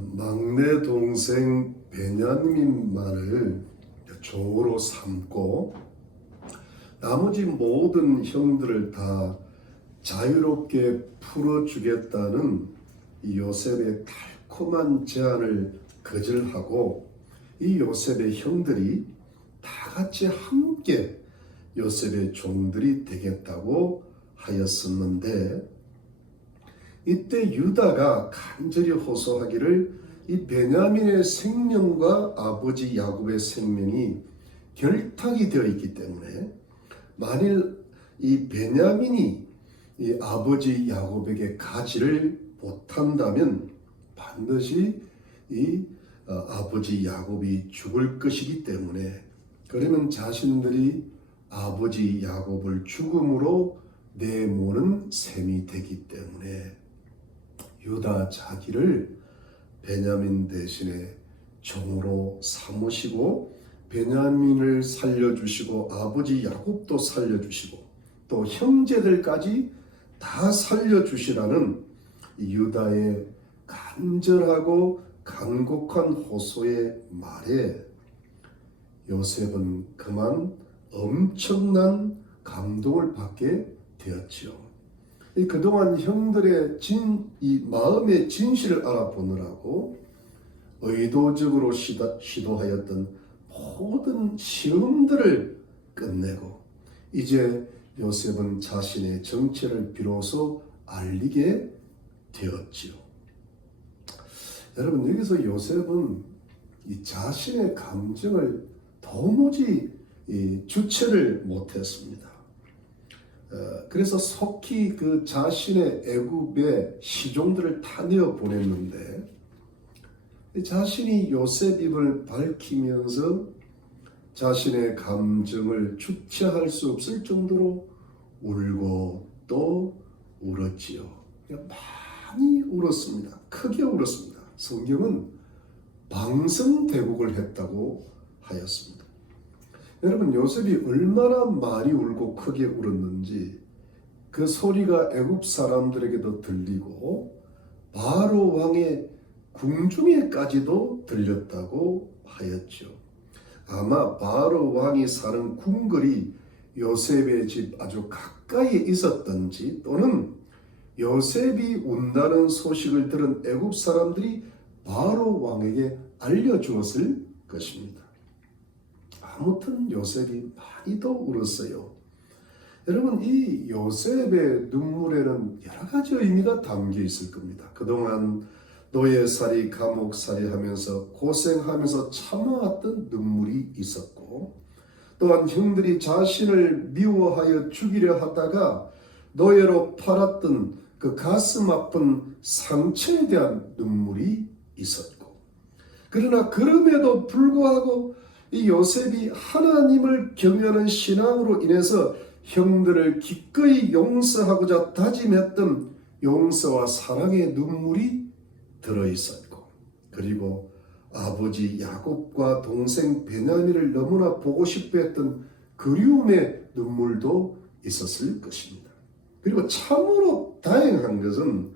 막내 동생 베냐민만을 종으로 삼고 나머지 모든 형들을 다 자유롭게 풀어주겠다는 이 요셉의 달콤한 제안을 거절하고 이 요셉의 형들이 다 같이 함께 요셉의 종들이 되겠다고 하였었는데, 이때 유다가 간절히 호소하기를 이 베냐민의 생명과 아버지 야곱의 생명이 결탁이 되어 있기 때문에 만일 이 베냐민이 이 아버지 야곱에게 가지를 못한다면 반드시 이 아버지 야곱이 죽을 것이기 때문에, 그러면 자신들이 아버지 야곱을 죽음으로 내모는 셈이 되기 때문에 유다 자기를 베냐민 대신에 종으로 삼으시고 베냐민을 살려주시고 아버지 야곱도 살려주시고 또 형제들까지 다 살려주시라는 유다의 간절하고 간곡한 호소의 말에 요셉은 그만 엄청난 감동을 받게 되었죠. 그동안 형들의 이 마음의 진실을 알아보느라고 의도적으로 시도하였던 모든 시험들을 끝내고 이제 요셉은 자신의 정체를 비로소 알리게 되었지요. 여러분, 여기서 요셉은 이 자신의 감정을 도무지 주체를 못했습니다. 그래서 속히 그 자신의 애굽의 시종들을 다 내어 보냈는데, 자신이 요셉임을 밝히면서 자신의 감정을 주체할 수 없을 정도로 울고 또 울었지요. 많이 울었습니다. 크게 울었습니다. 성경은 방성대곡을 했다고 하였습니다. 여러분, 요셉이 얼마나 많이 울고 크게 울었는지 그 소리가 애굽 사람들에게도 들리고 바로 왕의 궁중에까지도 들렸다고 하였죠. 아마 바로 왕이 사는 궁궐이 요셉의 집 아주 가까이에 있었던지, 또는 요셉이 운다는 소식을 들은 애굽 사람들이 바로 왕에게 알려주었을 것입니다. 아무튼 요셉이 많이 더 울었어요. 여러분, 이 요셉의 눈물에는 여러 가지 의미가 담겨 있을 겁니다. 그동안 노예살이, 감옥살이 하면서 고생하면서 참아왔던 눈물이 있었고, 또한 형들이 자신을 미워하여 죽이려 하다가 노예로 팔았던 그 가슴 아픈 상처에 대한 눈물이 있었고, 그러나 그럼에도 불구하고 이 요셉이 하나님을 경외하는 신앙으로 인해서 형들을 기꺼이 용서하고자 다짐했던 용서와 사랑의 눈물이 들어있었고, 그리고 아버지 야곱과 동생 베냐민을 너무나 보고 싶어 했던 그리움의 눈물도 있었을 것입니다. 그리고 참으로 다행한 것은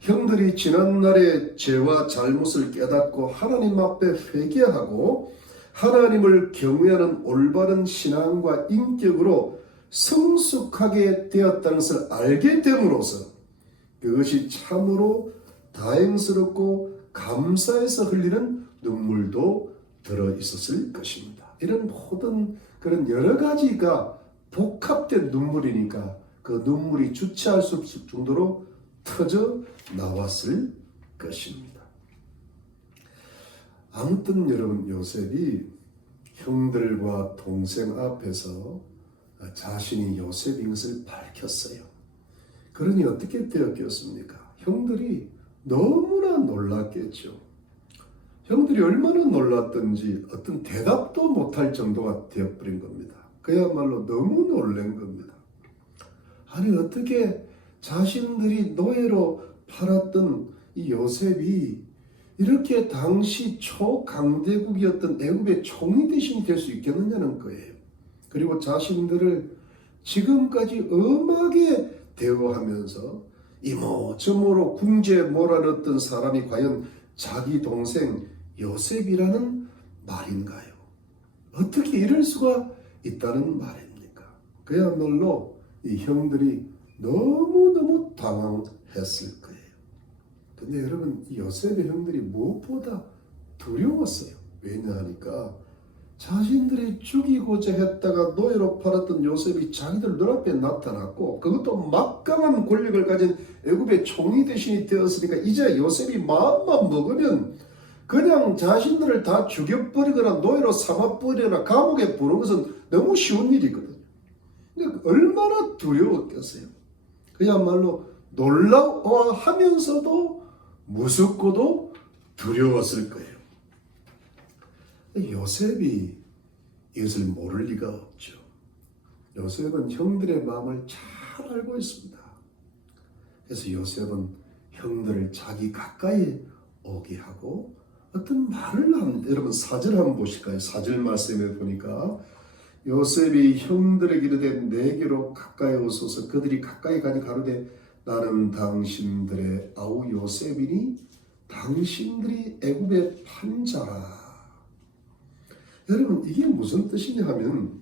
형들이 지난날의 죄와 잘못을 깨닫고 하나님 앞에 회개하고 하나님을 경외하는 올바른 신앙과 인격으로 성숙하게 되었다는 것을 알게 됨으로써 그것이 참으로 다행스럽고 감사해서 흘리는 눈물도 들어있었을 것입니다. 이런 모든 그런 여러 가지가 복합된 눈물이니까 그 눈물이 주체할 수 없을 정도로 터져 나왔을 것입니다. 아무튼 여러분, 요셉이 형들과 동생 앞에서 자신이 요셉인 것을 밝혔어요. 그러니 어떻게 되었겠습니까? 형들이 너무나 놀랐겠죠. 형들이 얼마나 놀랐던지 어떤 대답도 못할 정도가 되어버린 겁니다. 그야말로 너무 놀란 겁니다. 아니, 어떻게 자신들이 노예로 팔았던 이 요셉이 이렇게 당시 초강대국이었던 애굽의 총리 대신이 될 수 있겠느냐는 거예요. 그리고 자신들을 지금까지 엄하게 대우하면서 이모저모로 궁지에 몰아넣었던 사람이 과연 자기 동생 요셉이라는 말인가요? 어떻게 이럴 수가 있다는 말입니까? 그야말로 이 형들이 너무너무 당황했을 거예요. 근데 여러분, 이 요셉의 형들이 무엇보다 두려웠어요. 왜냐하니까 자신들이 죽이고자 했다가 노예로 팔았던 요셉이 자기들 눈앞에 나타났고, 그것도 막강한 권력을 가진 애굽의 총리 대신이 되었으니까 이제 요셉이 마음만 먹으면 그냥 자신들을 다 죽여버리거나 노예로 삼아버리거나 감옥에 보는 것은 너무 쉬운 일이거든요. 그러니까 얼마나 두려웠겠어요. 그야말로 놀라워하면서도 무섭고도 두려웠을 거예요. 요셉이 이것을 모를 리가 없죠. 요셉은 형들의 마음을 잘 알고 있습니다. 그래서 요셉은 형들을 자기 가까이 오게 하고 어떤 말을 합니다. 여러분, 사절 한번 보실까요? 사절 말씀에 보니까 요셉이 형들에게 이르되 내게로 가까이 오소서. 그들이 가까이 가니 가로되 나는 당신들의 아우 요셉이니 당신들이 애굽의 판자라. 여러분, 이게 무슨 뜻이냐 하면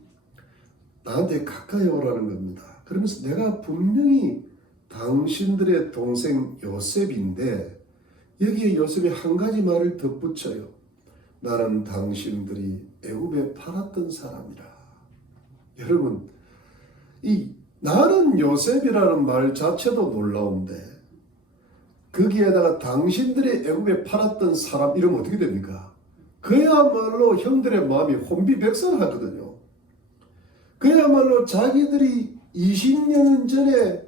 나한테 가까이 오라는 겁니다. 그러면서 내가 분명히 당신들의 동생 요셉인데 여기에 요셉이 한 가지 말을 덧붙여요. 나는 당신들이 애굽에 팔았던 사람이라. 여러분, 이 나는 요셉이라는 말 자체도 놀라운데 거기에다가 당신들이 애굽에 팔았던 사람 이러면 어떻게 됩니까? 그야말로 형들의 마음이 혼비백산하거든요. 그야말로 자기들이 20년 전에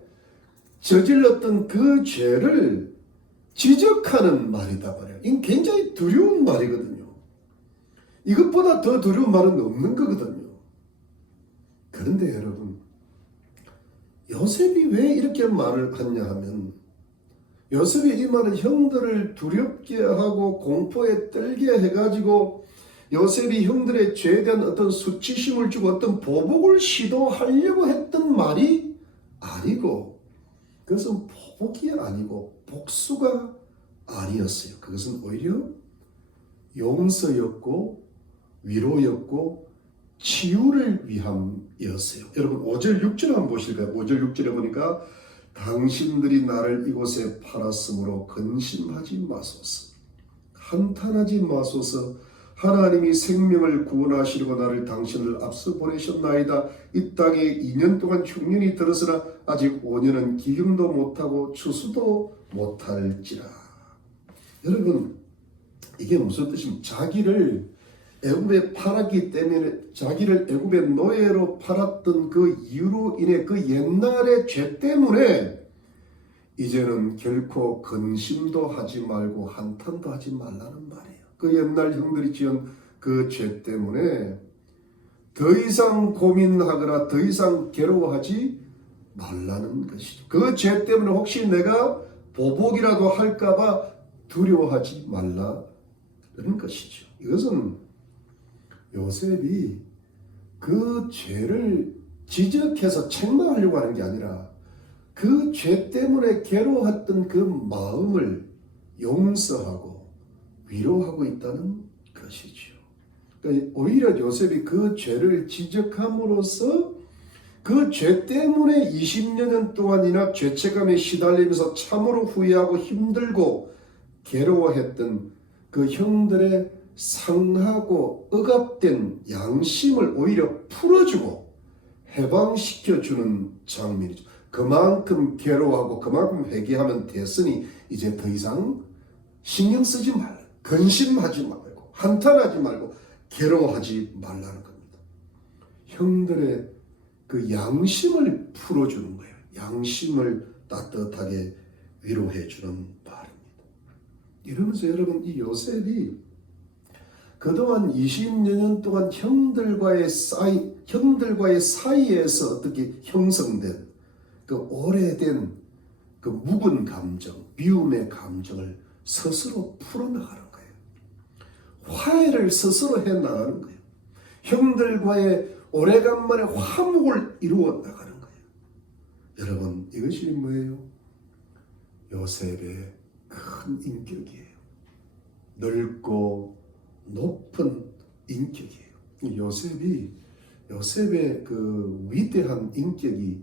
저질렀던 그 죄를 지적하는 말이다 말이에요. 이건 굉장히 두려운 말이거든요. 이것보다 더 두려운 말은 없는 거거든요. 그런데 여러분, 요셉이 왜 이렇게 말을 하냐 하면 요셉이 이 말은 형들을 두렵게 하고 공포에 떨게 해가지고 요셉이 형들의 죄에 대한 어떤 수치심을 주고 어떤 보복을 시도하려고 했던 말이 아니고, 그것은 보복이 아니고 복수가 아니었어요. 그것은 오히려 용서였고 위로였고 치유를 위함이었어요. 여러분 5절 6절 한번 보실까요? 5절 6절에 보니까 당신들이 나를 이곳에 팔았으므로 근심하지 마소서. 한탄하지 마소서. 하나님이 생명을 구원하시려고 나를 당신을 앞서 보내셨나이다. 이 땅에 2년 동안 흉년이 들었으나 아직 5년은 기경도 못하고 추수도 못할지라. 여러분, 이게 무슨 뜻입니까? 자기를 애굽에 팔았기 때문에 자기를 애굽의 노예로 팔았던 그 이유로 인해 그 옛날의 죄 때문에 이제는 결코 근심도 하지 말고 한탄도 하지 말라는 말이에요. 그 옛날 형들이 지은 그 죄 때문에 더 이상 고민하거나 더 이상 괴로워하지 말라는 것이죠. 그 죄 때문에 혹시 내가 보복이라도 할까봐 두려워하지 말라는 것이죠. 이것은 요셉이 그 죄를 지적해서 책망하려고 하는 게 아니라 그 죄 때문에 괴로웠던 그 마음을 용서하고 위로하고 있다는 것이죠. 그러니까 오히려 요셉이 그 죄를 지적함으로써 그 죄 때문에 20년 동안이나 죄책감에 시달리면서 참으로 후회하고 힘들고 괴로워했던 그 형들의 상하고 억압된 양심을 오히려 풀어주고 해방시켜주는 장면이죠. 그만큼 괴로워하고 그만큼 회개하면 됐으니 이제 더 이상 신경 쓰지 말라. 근심하지 말고 한탄하지 말고 괴로워하지 말라는 겁니다. 형들의 그 양심을 풀어주는 거예요. 양심을 따뜻하게 위로해주는 말입니다. 이러면서 여러분, 이 요셉이 그동안 20년 동안 형들과의 사이에서 어떻게 형성된 그 오래된 그 묵은 감정, 미움의 감정을 스스로 풀어나가는 거예요. 화해를 스스로 해나가는 거예요. 형들과의 오래간만에 화목을 이루어 나가는 거예요. 여러분, 이것이 뭐예요? 요셉의 큰 인격이에요. 넓고 높은 인격이에요. 요셉의 그 위대한 인격이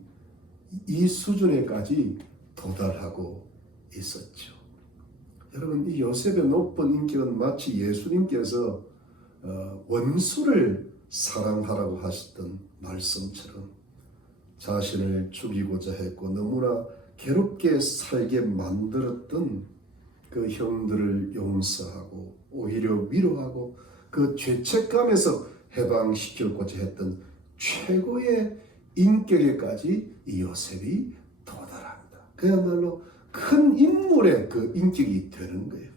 이 수준에까지 도달하고 있었죠. 여러분, 이 요셉의 높은 인격은 마치 예수님께서 원수를 사랑하라고 하셨던 말씀처럼 자신을 죽이고자 했고 너무나 괴롭게 살게 만들었던 그 형들을 용서하고 오히려 위로하고 그 죄책감에서 해방시키고자 했던 최고의 인격에까지 이 요셉이 도달합니다. 그야말로 큰 인물의 그 인격이 되는 거예요.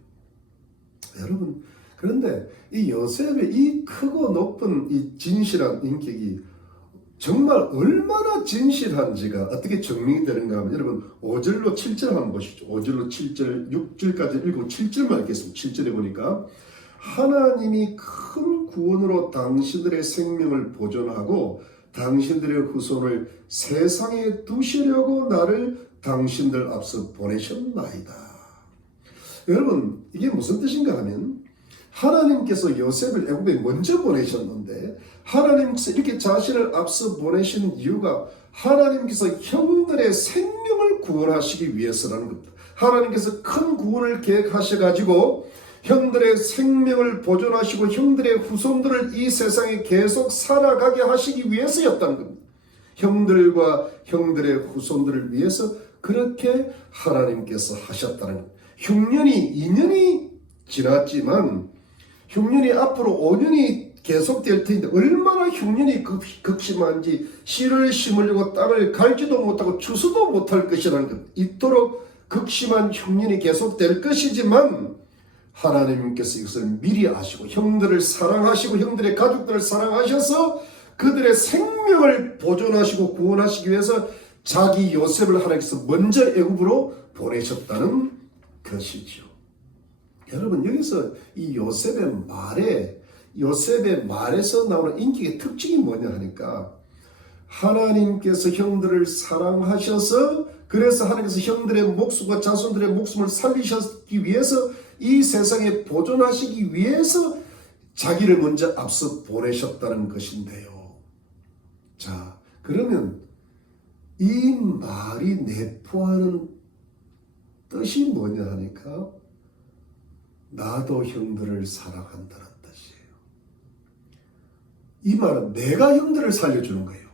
여러분, 그런데 이 요셉의 이 크고 높은 이 진실한 인격이 정말 얼마나 진실한지가 어떻게 증명이 되는가 하면 여러분 5절로 7절 한번 보시죠. 5절로 7절, 6절까지 읽고 7절만 읽겠습니다. 7절에 보니까 하나님이 큰 구원으로 당신들의 생명을 보존하고 당신들의 후손을 세상에 두시려고 나를 당신들 앞서 보내셨나이다. 여러분, 이게 무슨 뜻인가 하면 하나님께서 요셉을 애굽에 먼저 보내셨는데 하나님께서 이렇게 자신을 앞서 보내신 이유가 하나님께서 형들의 생명을 구원하시기 위해서라는 겁니다. 하나님께서 큰 구원을 계획하셔가지고 형들의 생명을 보존하시고 형들의 후손들을 이 세상에 계속 살아가게 하시기 위해서였다는 겁니다. 형들과 형들의 후손들을 위해서 그렇게 하나님께서 하셨다는 겁니다. 흉년이 2년이 지났지만 흉년이 앞으로 5년이 계속될 텐데 얼마나 흉년이 극심한지 씨를 심으려고 땅을 갈지도 못하고 추수도 못할 것이라는 것. 이토록 극심한 흉년이 계속될 것이지만 하나님께서 이것을 미리 아시고 형들을 사랑하시고 형들의 가족들을 사랑하셔서 그들의 생명을 보존하시고 구원하시기 위해서 자기 요셉을 하나님께서 먼저 애굽으로 보내셨다는 것이죠. 여러분, 여기서 이 요셉의 말에서 나오는 인격의 특징이 뭐냐 하니까 하나님께서 형들을 사랑하셔서 그래서 하나님께서 형들의 목숨과 자손들의 목숨을 살리셨기 위해서 이 세상에 보존하시기 위해서 자기를 먼저 앞서 보내셨다는 것인데요. 자, 그러면 이 말이 내포하는 뜻이 뭐냐 하니까 나도 형들을 사랑한다는 뜻이에요. 이 말은 내가 형들을 살려주는 거예요.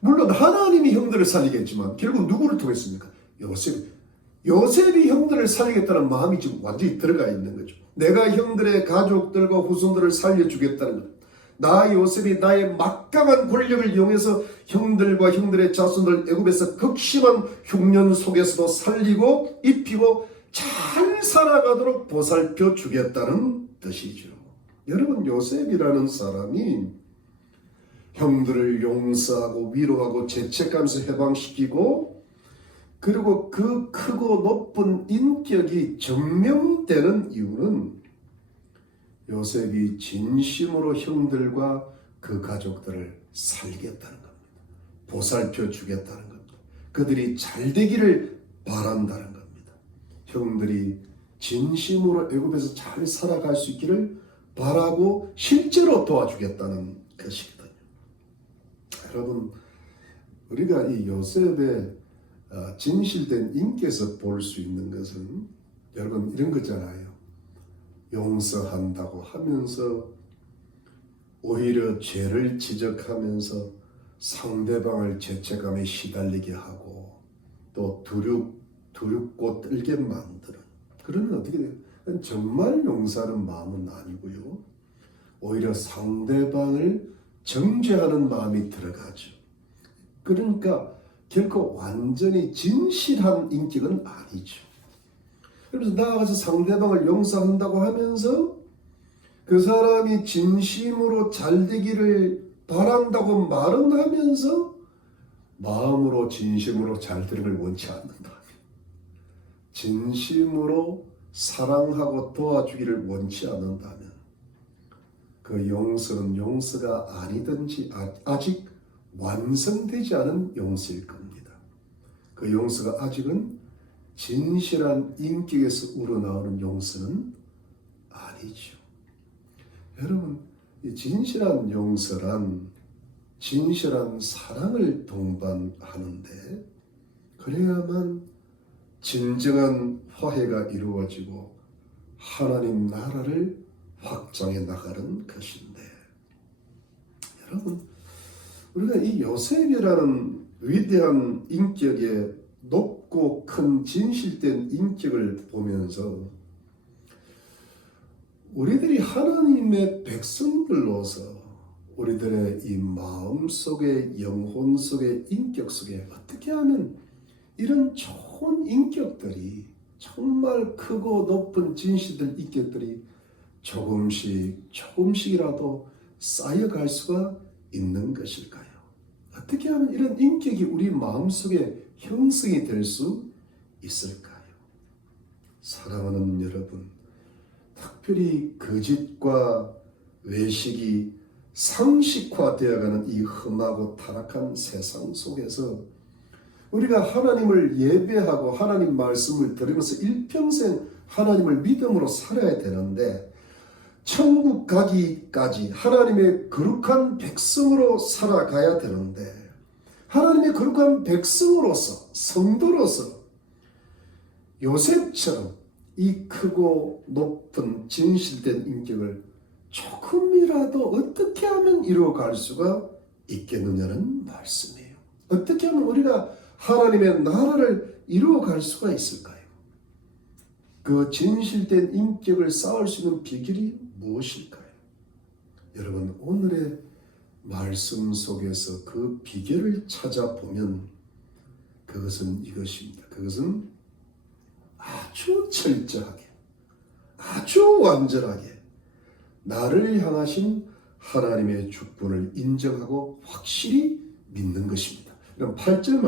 물론 하나님이 형들을 살리겠지만 결국 누구를 통했습니까? 요셉이 형들을 살리겠다는 마음이 지금 완전히 들어가 있는 거죠. 내가 형들의 가족들과 후손들을 살려주겠다는 것. 나 요셉이 나의 막강한 권력을 이용해서 형들과 형들의 자손들 애굽에서 극심한 흉년 속에서도 살리고 입히고 잘 살아가도록 보살펴 주겠다는 뜻이죠. 여러분, 요셉이라는 사람이 형들을 용서하고 위로하고 죄책감에서 해방시키고 그리고 그 크고 높은 인격이 증명되는 이유는 요셉이 진심으로 형들과 그 가족들을 살리겠다는 겁니다. 보살펴 주겠다는 겁니다. 그들이 잘 되기를 바란다는 겁니다. 형들이 진심으로 애굽에서 잘 살아갈 수 있기를 바라고 실제로 도와주겠다는 것이거든요. 여러분, 우리가 이 요셉의 진실된 인격에서 볼 수 있는 것은 여러분 이런 거잖아요. 용서한다고 하면서 오히려 죄를 지적하면서 상대방을 죄책감에 시달리게 하고 또 두렵고 떨게 만드는, 그러면 어떻게 돼요? 정말 용서하는 마음은 아니고요. 오히려 상대방을 정죄하는 마음이 들어가죠. 그러니까 결코 완전히 진실한 인격은 아니죠. 그래서 나아가서 상대방을 용서한다고 하면서 그 사람이 진심으로 잘 되기를 바란다고 말은 하면서 마음으로 진심으로 잘 되는 걸 원치 않는다. 진심으로 사랑하고 도와주기를 원치 않는다면 그 용서는 용서가 아니든지 아직 완성되지 않은 용서일 겁니다. 그 용서가 아직은 진실한 인격에서 우러나오는 용서는 아니죠. 여러분, 이 진실한 용서란 진실한 사랑을 동반하는데 그래야만 진정한 화해가 이루어지고 하나님 나라를 확장해 나가는 것인데, 여러분, 우리가 이 요셉이라는 위대한 인격의 높고 큰 진실된 인격을 보면서 우리들이 하나님의 백성들로서 우리들의 이 마음 속에, 영혼 속에, 인격 속에 어떻게 하면 이런 좋은 인격들이, 정말 크고 높은 진실된 인격들이 조금씩이라도 쌓여갈 수가 있는 것일까요? 어떻게 하면 이런 인격이 우리 마음속에 형성이 될 수 있을까요? 사랑하는 여러분, 특별히 거짓과 외식이 상식화되어가는 이 험하고 타락한 세상 속에서 우리가 하나님을 예배하고 하나님 말씀을 들으면서 일평생 하나님을 믿음으로 살아야 되는데, 천국 가기까지 하나님의 거룩한 백성으로 살아가야 되는데, 하나님의 거룩한 백성으로서, 성도로서 요셉처럼 이 크고 높은 진실된 인격을 조금이라도 어떻게 하면 이루어갈 수가 있겠느냐는 말씀이에요. 어떻게 하면 우리가 하나님의 나라를 이루어갈 수가 있을까요? 그 진실된 인격을 쌓을 수 있는 비결이 무엇일까요? 여러분, 오늘의 말씀 속에서 그 비결을 찾아보면 그것은 이것입니다. 그것은 아주 철저하게, 아주 완전하게 나를 향하신 하나님의 주권을 인정하고 확실히 믿는 것입니다. 그럼 8절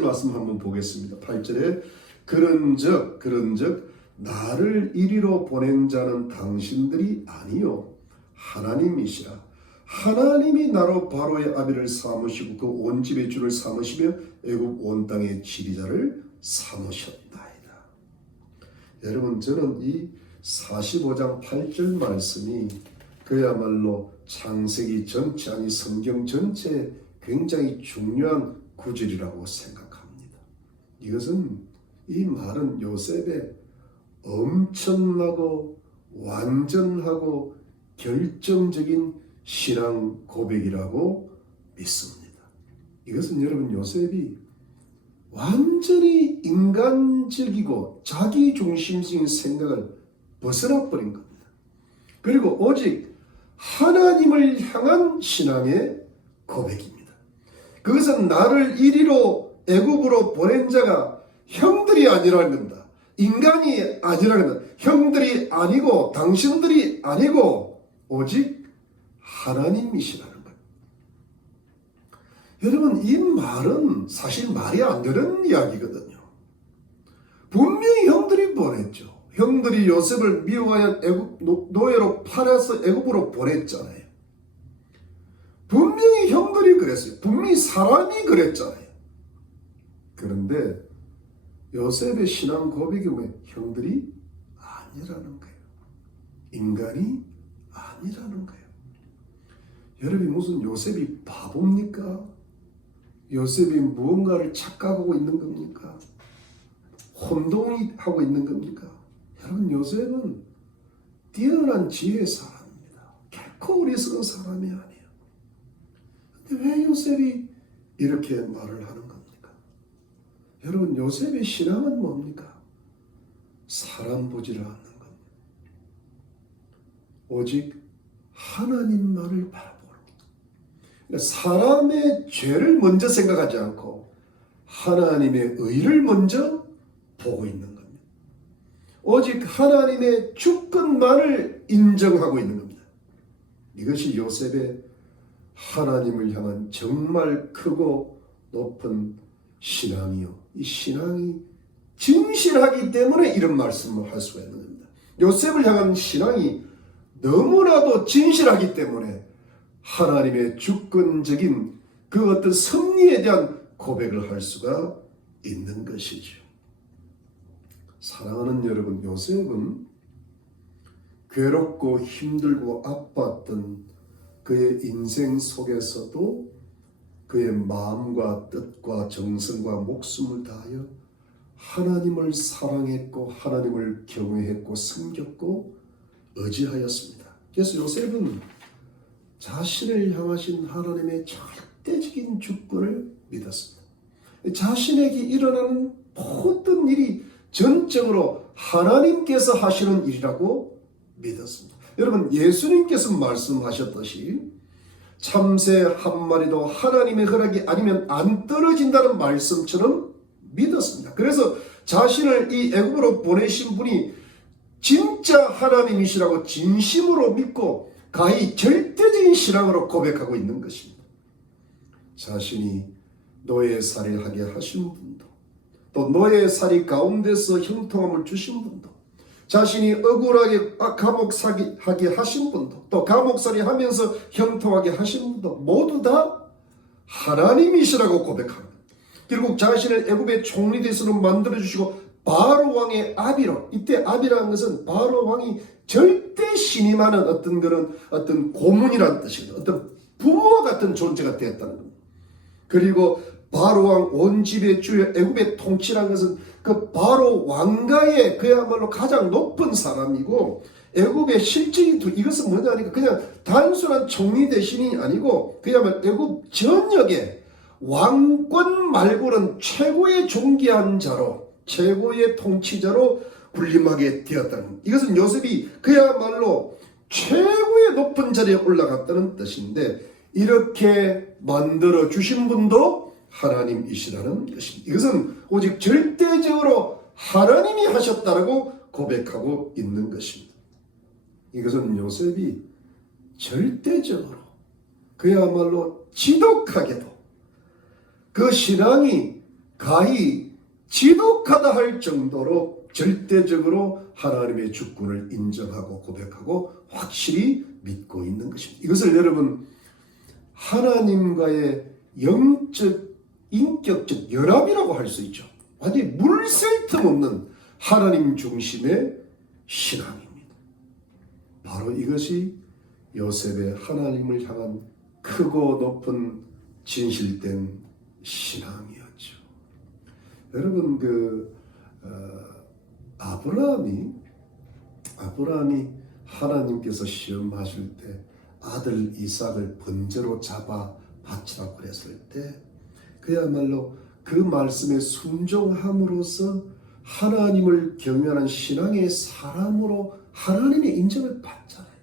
말씀 한번 보겠습니다. 8절에 그런즉 나를 이리로 보낸 자는 당신들이 아니요 하나님이시라. 하나님이 나로 바로의 아비를 삼으시고 그 온 집의 주를 삼으시며 애굽 온 땅의 지리자를 삼으셨나이다. 여러분, 저는 이 45장 8절 말씀이 그야말로 창세기 전체, 아니 성경 전체에 굉장히 중요한 구절이라고 생각합니다. 이것은, 이 말은 요셉의 엄청나고 완전하고 결정적인 신앙 고백이라고 믿습니다. 이것은 여러분, 요셉이 완전히 인간적이고 자기중심적인 생각을 벗어나 버린 겁니다. 그리고 오직 하나님을 향한 신앙의 고백입니다. 그것은 나를 이리로 애굽으로 보낸 자가 형들이 아니라는 겁니다. 인간이 아니라는 겁니다. 형들이 아니고 당신들이 아니고 오직 하나님이시라는 거예요. 여러분, 이 말은 사실 말이 안 되는 이야기거든요. 분명히 형들이 보냈죠. 형들이 요셉을 미워하여 노예로 팔아서 애굽으로 보냈잖아요. 분명히 형들이 그랬어요. 분명히 사람이 그랬잖아요. 그런데 요셉의 신앙 고백이 왜 형들이 아니라는 거예요. 인간이 아니라는 거예요. 여러분이 무슨 요셉이 바보입니까? 요셉이 무언가를 착각하고 있는 겁니까? 혼동이 하고 있는 겁니까? 여러분, 요셉은 뛰어난 지혜의 사람입니다. 결코 어리석은 사람이 아니에요. 근데 왜 요셉이 이렇게 말을 하는 겁니까? 여러분, 요셉의 신앙은 뭡니까? 사람 보지를 않는 겁니다. 오직 하나님만을 바라보는 겁니다. 그러니까 사람의 죄를 먼저 생각하지 않고 하나님의 의를 먼저 보고 있는 겁니다. 오직 하나님의 주권만을 인정하고 있는 겁니다. 이것이 요셉의 하나님을 향한 정말 크고 높은 신앙이요, 이 신앙이 진실하기 때문에 이런 말씀을 할 수가 있는 겁니다. 요셉을 향한 신앙이 너무나도 진실하기 때문에 하나님의 주권적인 그 어떤 섭리에 대한 고백을 할 수가 있는 것이죠. 사랑하는 여러분, 요셉은 괴롭고 힘들고 아팠던 그의 인생 속에서도 그의 마음과 뜻과 정성과 목숨을 다하여 하나님을 사랑했고 하나님을 경외했고 섬겼고 의지하였습니다. 그래서 요셉은 자신을 향하신 하나님의 절대적인 주권을 믿었습니다. 자신에게 일어나는 모든 일이 전적으로 하나님께서 하시는 일이라고 믿었습니다. 여러분, 예수님께서 말씀하셨듯이 참새 한 마리도 하나님의 허락이 아니면 안 떨어진다는 말씀처럼 믿었습니다. 그래서 자신을 이 애굽으로 보내신 분이 진짜 하나님이시라고 진심으로 믿고 가히 절대적인 신앙으로 고백하고 있는 것입니다. 자신이 노예살이 하게 하신 분도, 또 노예살이 가운데서 형통함을 주신 분도, 자신이 억울하게 감옥살이 하신 분도, 또 감옥살이 하면서 형통하게 하신 분도 모두 다 하나님이시라고 고백합니다. 결국 자신을 애굽의 총리대수로 만들어주시고 바로 왕의 아비로, 이때 아비라는 것은 바로 왕이 절대 신임하는 어떤 고문이라는 뜻입니다. 어떤 부모와 같은 존재가 되었다는 겁니다. 그리고 바로 왕 온 집의 주요 애굽의 통치라는 것은 그 바로 왕가의 그야말로 가장 높은 사람이고, 애굽의 실적인 이것은 뭐냐니까 그냥 단순한 총리 대신이 아니고 그야말로 애굽 전역의 왕권 말고는 최고의 존귀한 자로, 최고의 통치자로 군림하게 되었다는 겁니다. 이것은 요셉이 그야말로 최고의 높은 자리에 올라갔다는 뜻인데, 이렇게 만들어 주신 분도 하나님이시라는 것입니다. 이것은 오직 절대적으로 하나님이 하셨다라고 고백하고 있는 것입니다. 이것은 요셉이 절대적으로 그야말로 지독하게도 그 신앙이 가히 지독하다 할 정도로 절대적으로 하나님의 주권을 인정하고 고백하고 확실히 믿고 있는 것입니다. 이것을 여러분 하나님과의 영적 인격적 연합이라고 할 수 있죠. 완전히 물샐 틈 없는 하나님 중심의 신앙입니다. 바로 이것이 요셉의 하나님을 향한 크고 높은 진실된 신앙이었죠. 여러분 아브라함이 하나님께서 시험하실 때 아들 이삭을 번제로 잡아 바치라고 그랬을 때 그야말로 그 말씀에 순종함으로써 하나님을 경외하는 신앙의 사람으로 하나님의 인정을 받잖아요.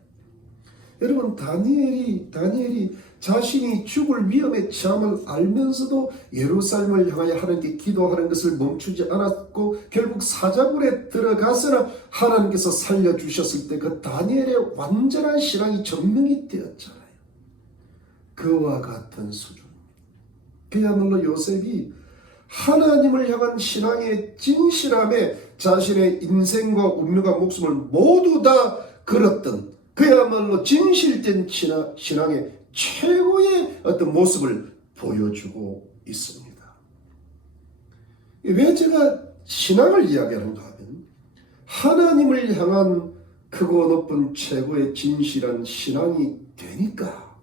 여러분 다니엘이 자신이 죽을 위험에 처함을 알면서도 예루살렘을 향하여 하나님께 기도하는 것을 멈추지 않았고 결국 사자굴에 들어가서나 하나님께서 살려주셨을 때 그 다니엘의 완전한 신앙이 증명이 되었잖아요. 그와 같은 수준. 그야말로 요셉이 하나님을 향한 신앙의 진실함에 자신의 인생과 운명과 목숨을 모두 다 걸었던 그야말로 진실된 신앙의 최고의 어떤 모습을 보여주고 있습니다. 왜 제가 신앙을 이야기하는가 하면 하나님을 향한 크고 높은 최고의 진실한 신앙이 되니까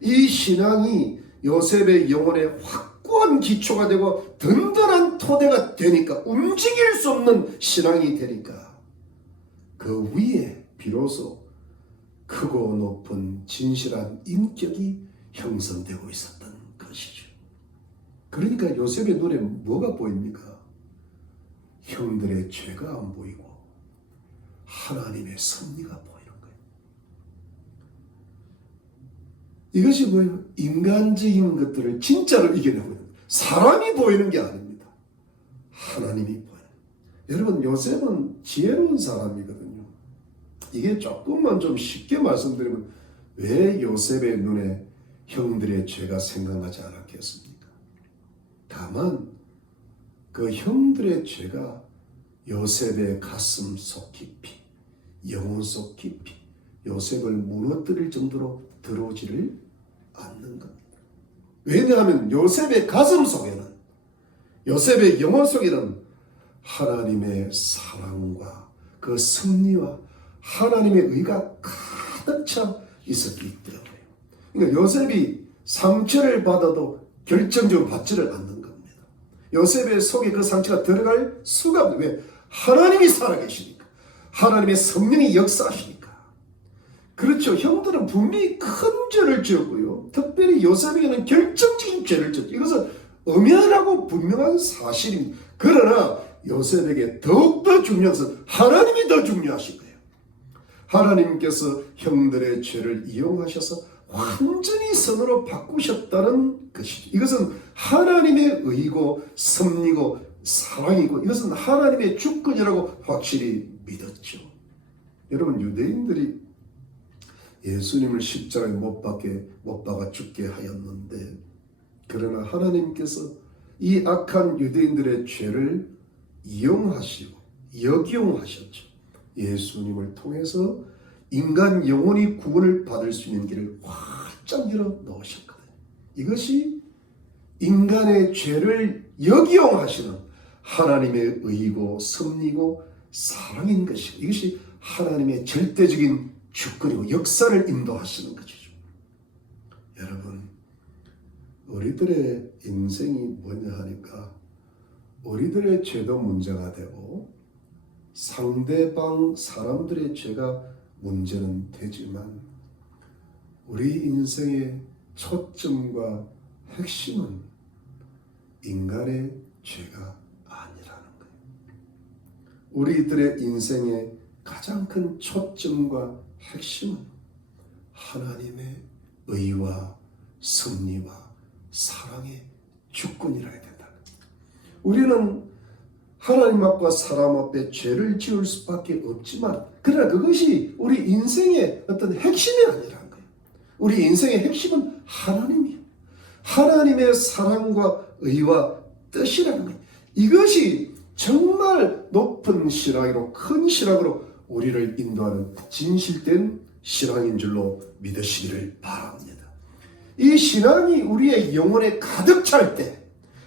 이 신앙이 요셉의 영혼에 확고한 기초가 되고 든든한 토대가 되니까 움직일 수 없는 신앙이 되니까 그 위에 비로소 크고 높은 진실한 인격이 형성되고 있었던 것이죠. 그러니까 요셉의 눈에 뭐가 보입니까? 형들의 죄가 안 보이고 하나님의 섭리가 보이는 거예요. 이것이 뭐예요? 인간적인 것들을 진짜로 이겨내고 있는 거예요. 사람이 보이는 게 아닙니다. 하나님이 보여요. 여러분 요셉은 지혜로운 사람이거든요. 이게 조금만 좀 쉽게 말씀드리면 왜 요셉의 눈에 형들의 죄가 생각나지 않았겠습니까? 다만 그 형들의 죄가 요셉의 가슴 속 깊이, 영혼 속 깊이 요셉을 무너뜨릴 정도로 들어오지를 않는 겁니다. 왜냐하면 요셉의 가슴 속에는, 요셉의 영혼 속에는 하나님의 사랑과 그 승리와 하나님의 의가 가득 차 있었기 때문에. 그러니까 요셉이 상처를 받아도 결정적으로 받지를 않는 겁니다. 요셉의 속에 그 상처가 들어갈 수가 없는. 왜? 하나님이 살아계시니까. 하나님의 성령이 역사하시니까. 그렇죠. 형들은 분명히 큰 죄를 지었고요. 특별히 요셉에게는 결정적인 죄를 지었죠. 이것은 엄연하고 분명한 사실입니다. 그러나 요셉에게 더욱더 중요한 것은 하나님이 더 중요하신 거예요. 하나님께서 형들의 죄를 이용하셔서 완전히 선으로 바꾸셨다는 것이죠. 이것은 하나님의 의고 섭리고 사랑이고 이것은 하나님의 주권이라고 확실히 믿었죠. 여러분, 유대인들이 예수님을 십자가에 못 박아 죽게 하였는데, 그러나 하나님께서 이 악한 유대인들의 죄를 이용하시고 역용하셨죠. 예수님을 통해서 인간 영혼이 구원을 받을 수 있는 길을 활짝 열어 놓으셨거든요. 이것이 인간의 죄를 역이용하시는 하나님의 의고 섭리고 사랑인 것이고, 이것이 하나님의 절대적인 주권이고 역사를 인도하시는 것이죠. 여러분, 우리들의 인생이 뭐냐 하니까 우리들의 죄도 문제가 되고 상대방 사람들의 죄가 문제는 되지만 우리 인생의 초점과 핵심은 인간의 죄가 아니라는 거예요. 우리들의 인생의 가장 큰 초점과 핵심은 하나님의 의와 섭리와 사랑의 주권이라 해야 된다. 우리는 하나님 앞과 사람 앞에 죄를 지을 수밖에 없지만, 그러나 그것이 우리 인생의 어떤 핵심이 아니라는 거예요. 우리 인생의 핵심은 하나님이에요. 하나님의 사랑과 의와 뜻이라는 거예요. 이것이 정말 높은 신앙으로, 큰 신앙으로 우리를 인도하는 진실된 신앙인 줄로 믿으시기를 바랍니다. 이 신앙이 우리의 영혼에 가득 찰 때,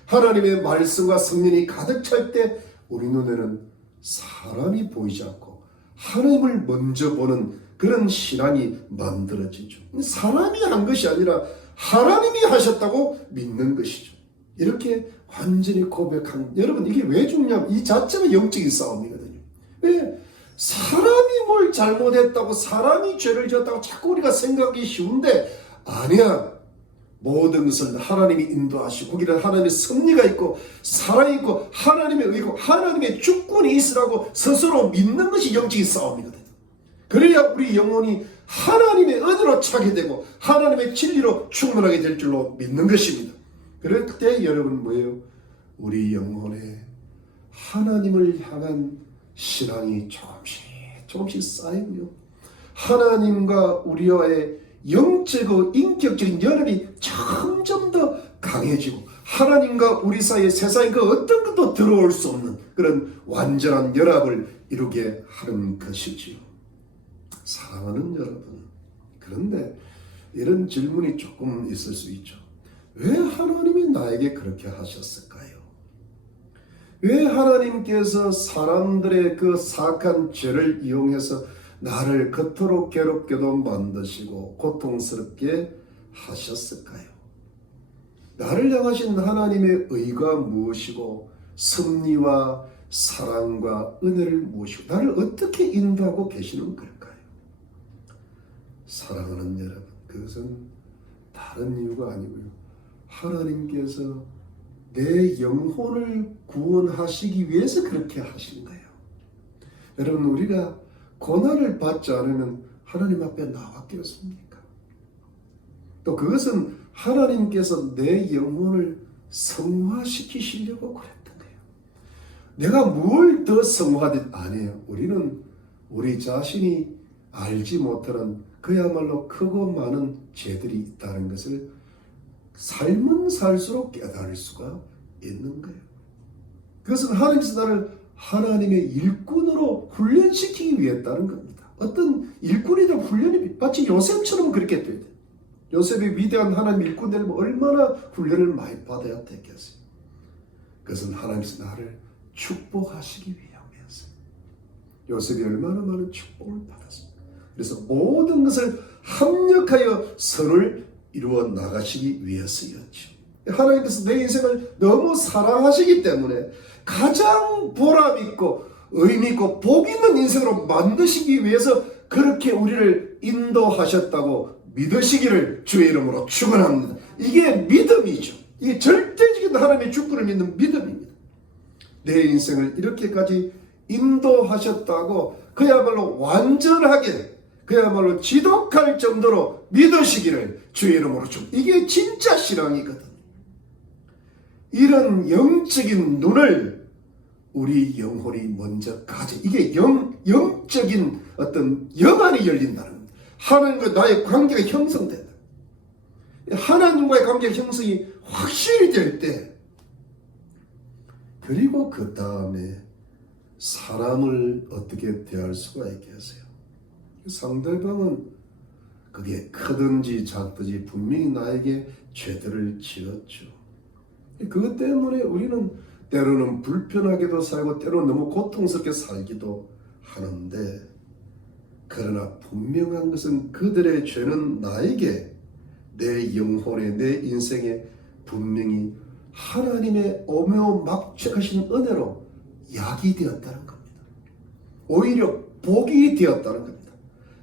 하나님의 말씀과 성령이 가득 찰 때 우리 눈에는 사람이 보이지 않고 하나님을 먼저 보는 그런 신앙이 만들어지죠. 사람이 한 것이 아니라 하나님이 하셨다고 믿는 것이죠. 이렇게 완전히 고백한, 여러분, 이게 왜 중요하면 이 자체가 영적인 싸움이거든요. 왜? 사람이 뭘 잘못했다고, 사람이 죄를 지었다고 자꾸 우리가 생각하기 쉬운데, 아니야. 모든 것을 하나님이 인도하시고 거기는 하나님의 섭리가 있고 사랑이 있고 하나님의 의고 하나님의 주권이 있으라고 스스로 믿는 것이 영적인 싸움이거든요. 그래야 우리 영혼이 하나님의 은혜로 차게 되고 하나님의 진리로 충만하게 될 줄로 믿는 것입니다. 그럴 때 여러분 뭐예요? 우리 영혼에 하나님을 향한 신앙이 조금씩 쌓이고요. 하나님과 우리와의 영적이고 인격적인 연합이 점점 더 강해지고 하나님과 우리 사이에 세상에 그 어떤 것도 들어올 수 없는 그런 완전한 연합을 이루게 하는 것이지요. 사랑하는 여러분, 그런데 이런 질문이 조금 있을 수 있죠. 왜 하나님이 나에게 그렇게 하셨을까요? 왜 하나님께서 사람들의 그 사악한 죄를 이용해서 나를 그토록 괴롭게도 만드시고 고통스럽게 하셨을까요? 나를 향하신 하나님의 의가 무엇이고 섭리와 사랑과 은혜를 무엇이고 나를 어떻게 인도하고 계시는 걸까요? 사랑하는 여러분, 그것은 다른 이유가 아니고요. 하나님께서 내 영혼을 구원하시기 위해서 그렇게 하신 거예요. 여러분, 우리가 고난을 받지 않으면 하나님 앞에 나왔겠습니까? 또 그것은 하나님께서 내 영혼을 성화시키시려고 그랬던 거예요. 내가 뭘 더 성화하듯 아니에요. 우리는 우리 자신이 알지 못하는 그야말로 크고 많은 죄들이 있다는 것을 삶은 살수록 깨달을 수가 있는 거예요. 그것은 하나님께서 나를 하나님의 일꾼으로 훈련시키기 위해 했다는 겁니다. 어떤 일꾼이든 훈련이 마치 요셉처럼 그렇게 돼야 돼요. 요셉이 위대한 하나님 일꾼 되려면 얼마나 훈련을 많이 받아야 됐겠어요. 그것은 하나님께서 나를 축복하시기 위함이었어요. 요셉이 얼마나 많은 축복을 받았어요. 그래서 모든 것을 합력하여 선을 이루어 나가시기 위해서였죠. 하나님께서 내 인생을 너무 사랑하시기 때문에 가장 보람있고 의미있고 복있는 인생으로 만드시기 위해서 그렇게 우리를 인도하셨다고 믿으시기를 주의 이름으로 축원합니다. 이게 믿음이죠. 이게 절대적인 하나님의 주권을 믿는 믿음입니다. 내 인생을 이렇게까지 인도하셨다고 그야말로 완전하게 그야말로 지독할 정도로 믿으시기를 주의 이름으로 축원합니다. 이게 진짜 신앙이거든. 이런 영적인 눈을 우리 영혼이 먼저 가져. 이게 영적인 어떤 영안이 열린다는 겁니다. 하나님과 나의 관계가 형성된다. 하나님과의 관계 형성이 확실히 될 때, 그리고 그 다음에 사람을 어떻게 대할 수가 있겠어요? 상대방은 그게 크든지 작든지 분명히 나에게 죄들을 지었죠. 그것 때문에 우리는 때로는 불편하게도 살고 때로는 너무 고통스럽게 살기도 하는데, 그러나 분명한 것은 그들의 죄는 나에게, 내 영혼에, 내 인생에 분명히 하나님의 오묘막책하신 은혜로 약이 되었다는 겁니다. 오히려 복이 되었다는 겁니다.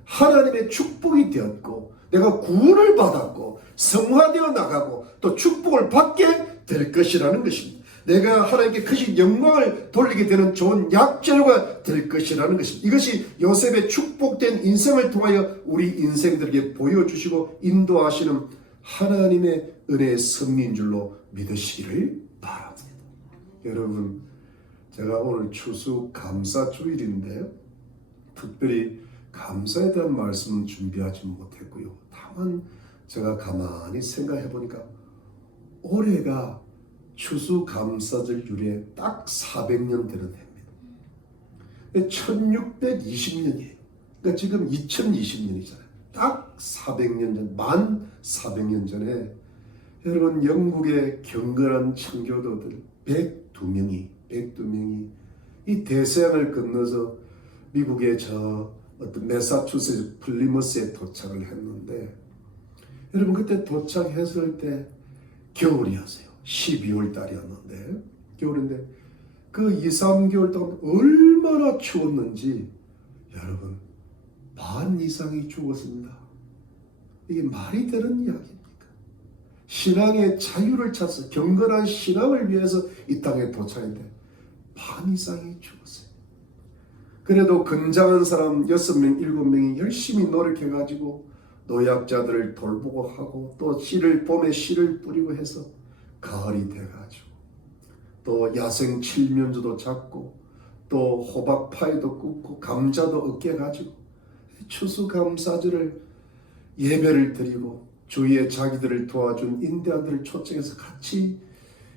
하나님의 축복이 되었고 내가 구원을 받았고 성화되어 나가고 또 축복을 받게 될 것이라는 것입니다. 내가 하나님께 크신 영광을 돌리게 되는 좋은 약재료가 될 것이라는 것입니다. 이것이 요셉의 축복된 인생을 통하여 우리 인생들에게 보여주시고 인도하시는 하나님의 은혜의 섭리인 줄로 믿으시기를 바랍니다. 여러분, 제가 오늘 추수감사주일인데요, 특별히 감사에 대한 말씀은 준비하지 못했고요. 다만 제가 가만히 생각해 보니까 올해가 추수감사절 유래 딱 400년 되는 해입니다. 1620년이에요. 그러니까 지금 2020년이잖아요. 딱 400년 전, 만 400년 전에 여러분 영국의 경건한 청교도들 102명이 이 대서양을 건너서 미국의 저 어떤 매사추세츠 플리머스에 도착을 했는데, 여러분 그때 도착했을 때 겨울이었어요. 12월 달이었는데 겨울인데 그 2, 3개월 동안 얼마나 추웠는지 여러분 반 이상이 죽었습니다. 이게 말이 되는 이야기입니까? 신앙의 자유를 찾아서 경건한 신앙을 위해서 이 땅에 도착했는데 반 이상이 죽었어요. 그래도 건장한 사람 6명, 7명이 열심히 노력해가지고 노약자들을 돌보고 하고 또 봄에 씨를 뿌리고 해서 가을이 돼가지고 또 야생 칠면조도 잡고 또 호박파이도 굽고 감자도 으깨가지고 추수감사절을 예배를 드리고 주위에 자기들을 도와준 인디안들을 초청해서 같이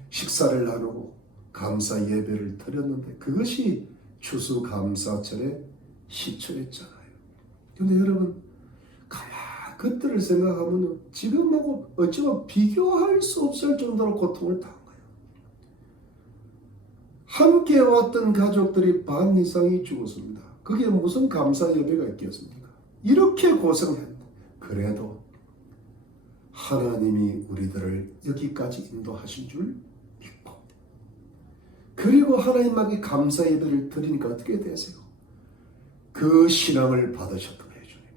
식사를 나누고 감사 예배를 드렸는데 그것이 추수감사절의 시초였잖아요. 근데 여러분 가만 그때를 생각하면 지금하고 어쩌면 비교할 수 없을 정도로 고통을 당한 거예요. 함께 왔던 가족들이 반 이상이 죽었습니다. 그게 무슨 감사 예배가 있겠습니까? 이렇게 고생했는데 그래도 하나님이 우리들을 여기까지 인도하신 줄 믿고, 그리고 하나님께 감사 예배를 드리니까 어떻게 되세요? 그 신앙을 받으셨던 거예요. 주님이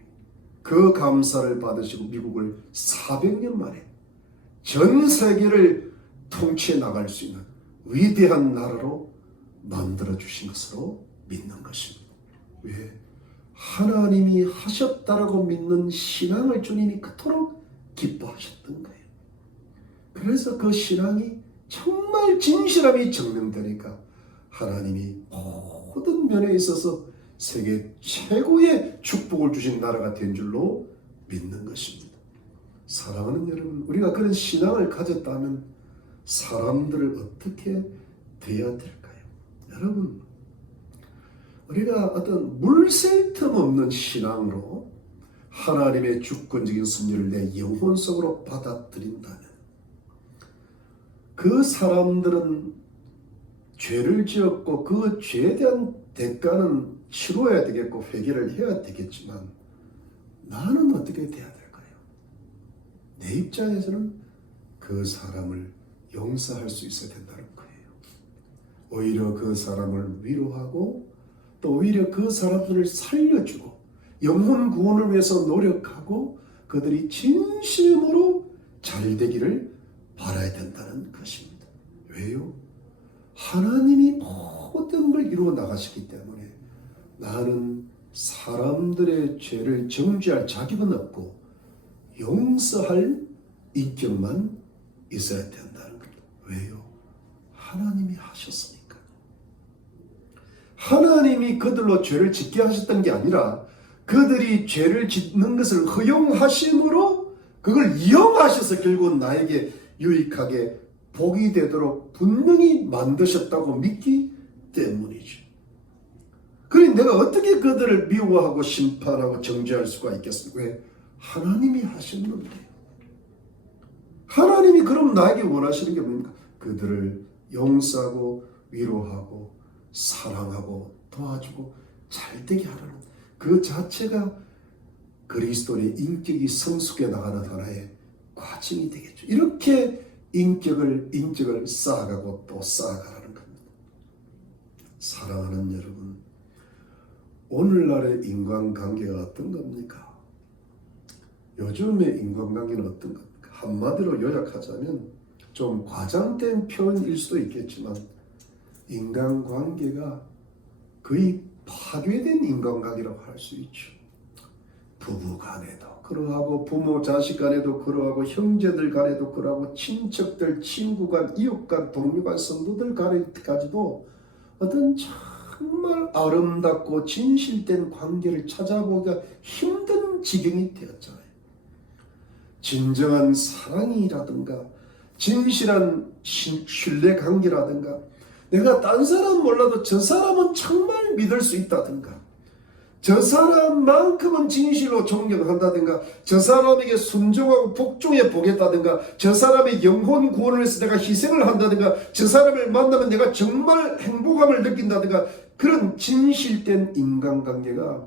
그 감사를 받으시고 미국을 400년 만에 전 세계를 통치해 나갈 수 있는 위대한 나라로 만들어 주신 것으로 믿는 것입니다. 왜? 하나님이 하셨다라고 믿는 신앙을 주님이 그토록 기뻐하셨던 거예요. 그래서 그 신앙이 정말 진실함이 증명되니까 하나님이 모든 면에 있어서 세계 최고의 축복을 주신 나라가 된 줄로 믿는 것입니다. 사랑하는 여러분, 우리가 그런 신앙을 가졌다면 사람들을 어떻게 대해야 될까요? 여러분, 우리가 어떤 물샐 틈 없는 신앙으로 하나님의 주권적인 섭리를 내 영혼 속으로 받아들인다면 그 사람들은 죄를 지었고 그 죄에 대한 대가는 치러야 되겠고 회개를 해야 되겠지만 나는 어떻게 돼야 될까요? 내 입장에서는 그 사람을 용서할 수 있어야 된다는 거예요. 오히려 그 사람을 위로하고 또 오히려 그 사람들을 살려주고 영혼 구원을 위해서 노력하고 그들이 진심으로 잘 되기를 바라야 된다는 것입니다. 왜요? 하나님이 모든 걸 이루어 나가시기 때문에 나는 사람들의 죄를 정죄할 자격은 없고 용서할 인격만 있어야 된다는 겁니다. 왜요? 하나님이 하셨으니까. 하나님이 그들로 죄를 짓게 하셨던 게 아니라 그들이 죄를 짓는 것을 허용하심으로 그걸 이용하셔서 결국은 나에게 유익하게 복이 되도록 분명히 만드셨다고 믿기 때문이죠. 그러니 내가 어떻게 그들을 미워하고 심판하고 정죄할 수가 있겠습니까? 왜? 하나님이 하셨는데. 하나님이 그럼 나에게 원하시는 게 뭡니까? 그들을 용서하고 위로하고 사랑하고 도와주고 잘되게 하라는 그 자체가 그리스도의 인격이 성숙해 나가는 하나의 과정이 되겠죠. 이렇게 인격을 쌓아가고 또 쌓아가라는 겁니다. 사랑하는 여러분, 오늘날의 인간관계가 어떤 겁니까? 요즘의 인간관계는 어떤 겁니까? 한마디로 요약하자면 좀 과장된 표현일 수도 있겠지만 인간관계가 거의 파괴된 인간관계라고 할 수 있죠. 부부 간에도 그러하고 부모 자식 간에도 그러하고 형제들 간에도 그러하고 친척들 친구 간 이웃 간 동료 간 성도들 간에까지도 어떤 정말 아름답고 진실된 관계를 찾아보기가 힘든 지경이 되었잖아요. 진정한 사랑이라든가 진실한 신뢰관계라든가 내가 딴 사람 몰라도 저 사람은 정말 믿을 수 있다든가 저 사람만큼은 진실로 존경한다든가 저 사람에게 순종하고 복종해 보겠다든가 저 사람의 영혼 구원을 위해서 내가 희생을 한다든가 저 사람을 만나면 내가 정말 행복감을 느낀다든가 그런 진실된 인간관계가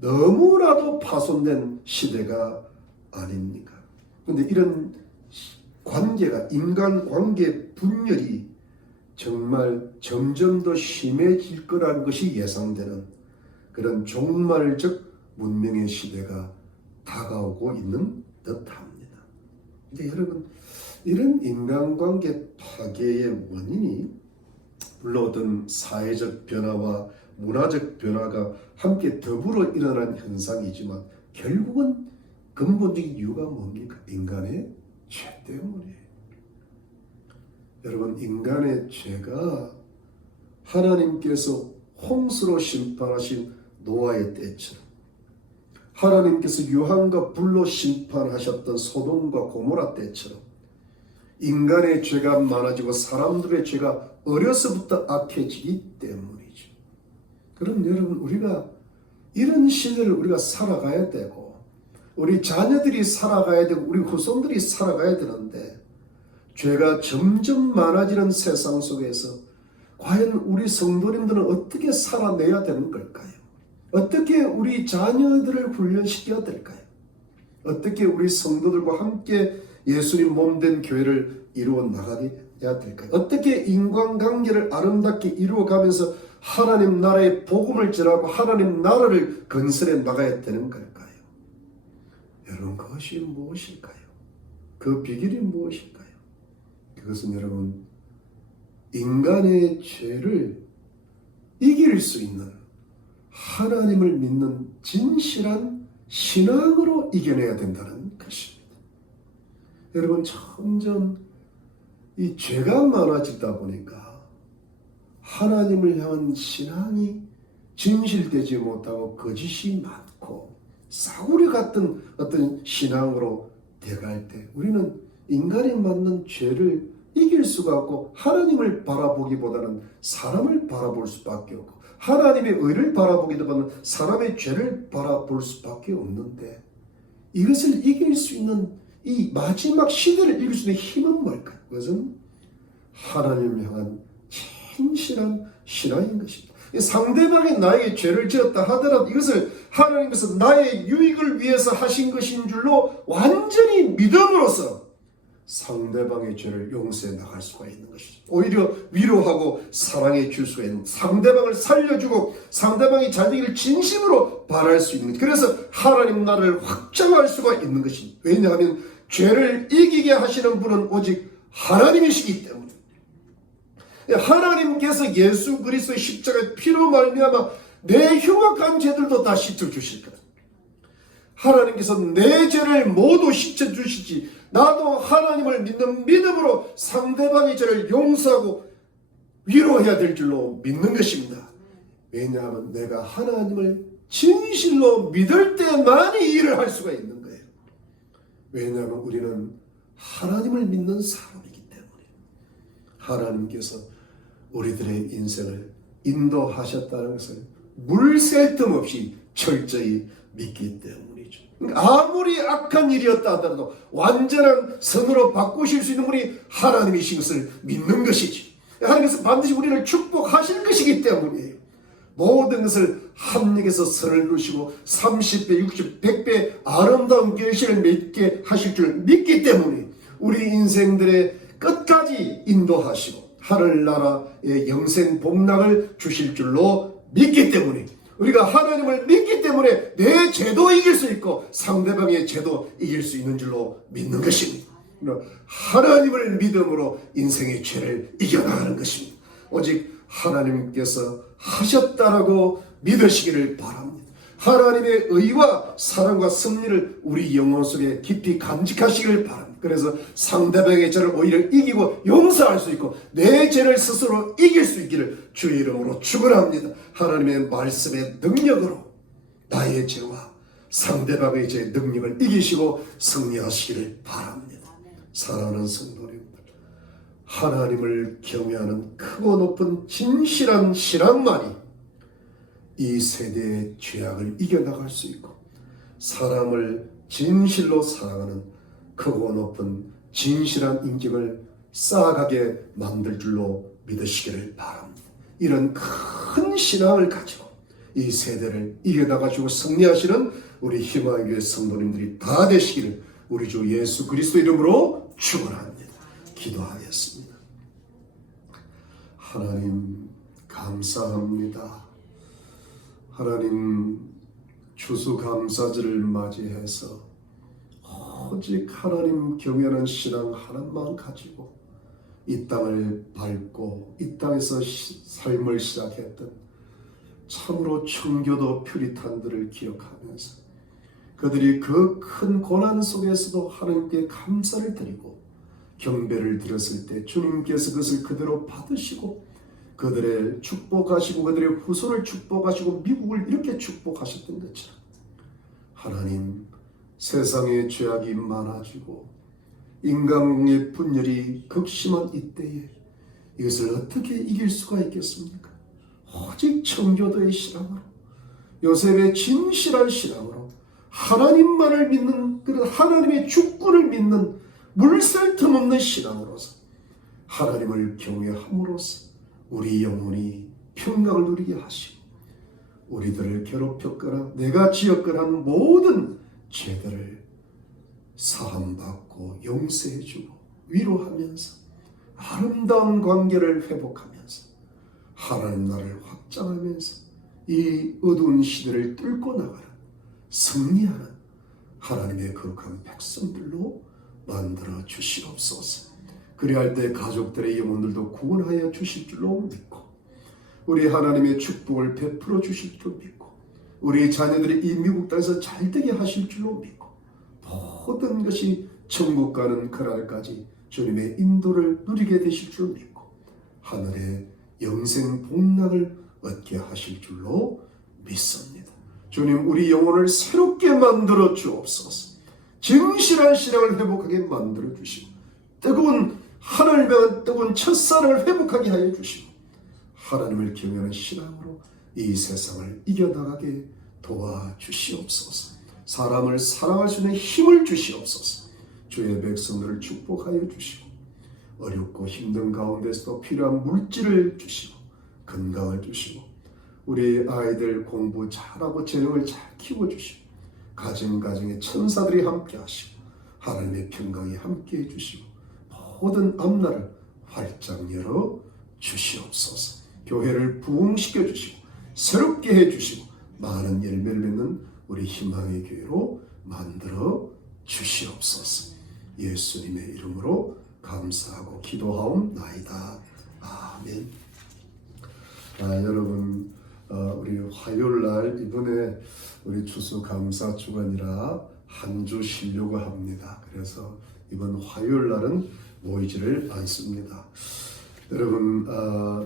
너무나도 파손된 시대가 아닙니까? 그런데 이런 관계가 인간관계 분열이 정말 점점 더 심해질 거라는 것이 예상되는 그런 종말적 문명의 시대가 다가오고 있는 듯합니다. 근데 여러분, 이런 인간관계 파괴의 원인이 물론 어떤 사회적 변화와 문화적 변화가 함께 더불어 일어난 현상이지만 결국은 근본적인 이유가 뭡니까? 인간의 죄 때문이에요. 여러분, 인간의 죄가 하나님께서 홍수로 심판하신 노아의 때처럼 하나님께서 유황과 불로 심판하셨던 소돔과 고모라 때처럼 인간의 죄가 많아지고 사람들의 죄가 어려서부터 악해지기 때문이죠. 그럼 여러분, 우리가 이런 시대를 우리가 살아가야 되고 우리 자녀들이 살아가야 되고 우리 후손들이 살아가야 되는데 죄가 점점 많아지는 세상 속에서 과연 우리 성도님들은 어떻게 살아내야 되는 걸까요? 어떻게 우리 자녀들을 훈련시켜야 될까요? 어떻게 우리 성도들과 함께 예수님 몸된 교회를 이루어 나가야 될까요? 어떻게 인간관계를 아름답게 이루어가면서 하나님 나라의 복음을 전하고 하나님 나라를 건설해 나가야 되는 걸까요? 여러분, 그것이 무엇일까요? 그 비결이 무엇일까요? 그것은 여러분, 인간의 죄를 이길 수 있는 하나님을 믿는 진실한 신앙으로 이겨내야 된다는 것입니다. 여러분, 점점 이 죄가 많아지다 보니까 하나님을 향한 신앙이 진실되지 못하고 거짓이 많고 싸구려 같은 어떤 신앙으로 돼갈 때 우리는 인간이 만든 죄를 이길 수가 없고 하나님을 바라보기보다는 사람을 바라볼 수밖에 없고 하나님의 의를 바라보기보다는 사람의 죄를 바라볼 수밖에 없는데 이것을 이길 수 있는 이 마지막 시대를 이길 수 있는 힘은 뭘까요? 그것은 하나님을 향한 진실한 신앙인 것입니다. 상대방이 나에게 죄를 지었다 하더라도 이것을 하나님께서 나의 유익을 위해서 하신 것인 줄로 완전히 믿음으로써 상대방의 죄를 용서해 나갈 수가 있는 것이죠. 오히려 위로하고 사랑해 줄 수가 있는, 상대방을 살려주고 상대방이 잘 되기를 진심으로 바랄 수 있는, 그래서 하나님 나라를 확장할 수가 있는 것입니다. 왜냐하면 죄를 이기게 하시는 분은 오직 하나님이시기 때문에, 하나님께서 예수 그리스도의 십자가의 피로 말미암아 내 흉악한 죄들도 다 씻어주실 거다. 하나님께서 내 죄를 모두 씻어주시지, 나도 하나님을 믿는 믿음으로 상대방의 죄를 용서하고 위로해야 될 줄로 믿는 것입니다. 왜냐하면 내가 하나님을 진실로 믿을 때만 이 일을 할 수가 있는 거예요. 왜냐하면 우리는 하나님을 믿는 사람이기 때문에 하나님께서 우리들의 인생을 인도하셨다는 것을 물샐 틈 없이 철저히 믿기 때문이죠. 아무리 악한 일이었다 하더라도 완전한 선으로 바꾸실 수 있는 분이 하나님이신 것을 믿는 것이지. 하나님께서 반드시 우리를 축복하실 것이기 때문이에요. 모든 것을 합력해서 선을 이루시고 30배, 60, 100배 아름다운 결실을 맺게 하실 줄 믿기 때문에 우리 인생들의 끝까지 인도하시고 하늘나라의 영생 복락을 주실 줄로 믿기 때문에, 우리가 하나님을 믿기 때문에 내 죄도 이길 수 있고 상대방의 죄도 이길 수 있는 줄로 믿는 것입니다. 하나님을 믿음으로 인생의 죄를 이겨나가는 것입니다. 오직 하나님께서 하셨다라고 믿으시기를 바랍니다. 하나님의 의와 사랑과 승리를 우리 영혼 속에 깊이 간직하시기를 바랍니다. 그래서 상대방의 죄를 오히려 이기고 용서할 수 있고 내 죄를 스스로 이길 수 있기를 주의 이름으로 축원합니다. 하나님의 말씀의 능력으로 나의 죄와 상대방의 죄의 능력을 이기시고 승리하시기를 바랍니다. 사랑하는 성도님들, 하나님을 경외하는 크고 높은 진실한 신앙만이 이 세대의 죄악을 이겨나갈 수 있고 사람을 진실로 사랑하는 크고 높은 진실한 인격을 쌓아가게 만들 줄로 믿으시기를 바랍니다. 이런 큰 신앙을 가지고 이 세대를 이겨나가시고 승리하시는 우리 희망의 교회 성도님들이 다 되시기를 우리 주 예수 그리스도 이름으로 축원합니다. 기도하겠습니다. 하나님 감사합니다. 하나님 추수감사절을 맞이해서 오직 하나님 경외하는 신앙 하나만 가지고 이 땅을 밟고 이 땅에서 삶을 시작했던 참으로 청교도 퓨리탄들을 기억하면서 그들이 그 큰 고난 속에서도 하나님께 감사를 드리고 경배를 드렸을 때 주님께서 그것을 그대로 받으시고 그들의 축복하시고 그들의 후손을 축복하시고 미국을 이렇게 축복하셨던 것처럼 하나님, 세상의 죄악이 많아지고 인간의 분열이 극심한 이때에 이것을 어떻게 이길 수가 있겠습니까? 오직 청교도의 신앙으로, 요셉의 진실한 신앙으로, 하나님만을 믿는 그런 하나님의 주권을 믿는 물샐 틈 없는 신앙으로서 하나님을 경외함으로써 우리 영혼이 평강을 누리게 하시고 우리들을 괴롭혔거나 내가 지었거나 모든 죄들을 사함받고 용서해주고 위로하면서 아름다운 관계를 회복하면서 하나님 나라를 확장하면서 이 어두운 시대를 뚫고 나가는 승리하는 하나님의 거룩한 백성들로 만들어 주시옵소서. 그리할 때 가족들의 영혼들도 구원하여 주실 줄로 믿고 우리 하나님의 축복을 베풀어 주실 줄 믿고 우리 자녀들이 이 미국 땅에서 잘되게 하실 줄로 믿고 모든 것이 천국 가는 그날까지 주님의 인도를 누리게 되실 줄 믿고 하늘의 영생 복락을 얻게 하실 줄로 믿습니다. 주님, 우리 영혼을 새롭게 만들어 주옵소서. 진실한 신앙을 회복하게 만들어 주시고 뜨거운 하늘을 향한 뜨거운 첫사랑을 회복하게 하여 주시고 하나님을 경외하는 신앙으로 이 세상을 이겨나가게 도와주시옵소서. 사람을 사랑할 수 있는 힘을 주시옵소서. 주의 백성들을 축복하여 주시고 어렵고 힘든 가운데서도 필요한 물질을 주시고 건강을 주시고 우리 아이들 공부 잘하고 재능을 잘 키워주시고 가정에 천사들이 함께 하시고 하나님의 평강이 함께 해주시고 모든 앞날을 활짝 열어 주시옵소서. 교회를 부흥시켜 주시고 새롭게 해주시고 많은 열매를 맺는 우리 희망의 교회로 만들어 주시옵소서. 예수님의 이름으로 감사하고 기도하옵나이다. 아멘. 여러분, 우리 화요일날 이번에 우리 추수감사 주간이라 한 주 쉬려고 합니다. 그래서 이번 화요일날은 모이지를 않습니다. 여러분,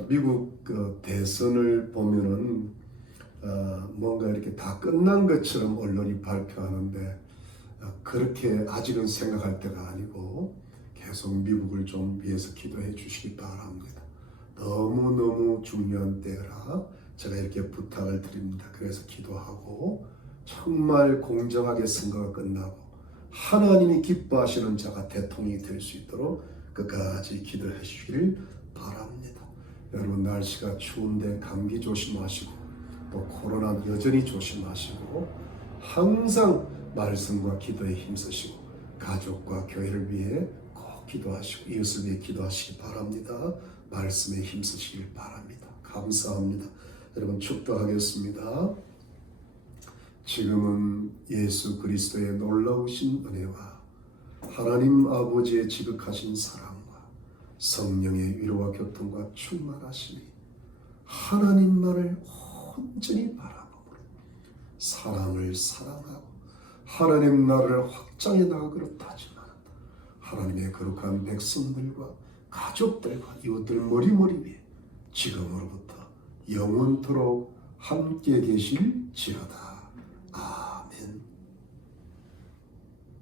미국 대선을 보면은 뭔가 이렇게 다 끝난 것처럼 언론이 발표하는데 그렇게 아직은 생각할 때가 아니고 계속 미국을 좀 위해서 기도해 주시기 바랍니다. 너무너무 중요한 때라 제가 이렇게 부탁을 드립니다. 그래서 기도하고 정말 공정하게 선거가 끝나고 하나님이 기뻐하시는 자가 대통령이 될 수 있도록 끝까지 기도해 주시길 바랍니다. 여러분, 날씨가 추운데 감기 조심하시고 또 코로나 여전히 조심하시고 항상 말씀과 기도에 힘쓰시고 가족과 교회를 위해 꼭 기도하시고 이웃을 위해 기도하시기 바랍니다. 말씀에 힘쓰시길 바랍니다. 감사합니다. 여러분, 축도하겠습니다. 지금은 예수 그리스도의 놀라우신 은혜와 하나님 아버지의 지극하신 사랑과 성령의 위로와 교통과 충만하심이 하나님만을 온전히 바라보므로 사람을 사랑하고 하나님 나라를 확장해 나가기로 다짐하는 하나님의 거룩한 백성들과 가족들과 이웃들 머리머리 위에 지금으로부터 영원토록 함께 계실지어다.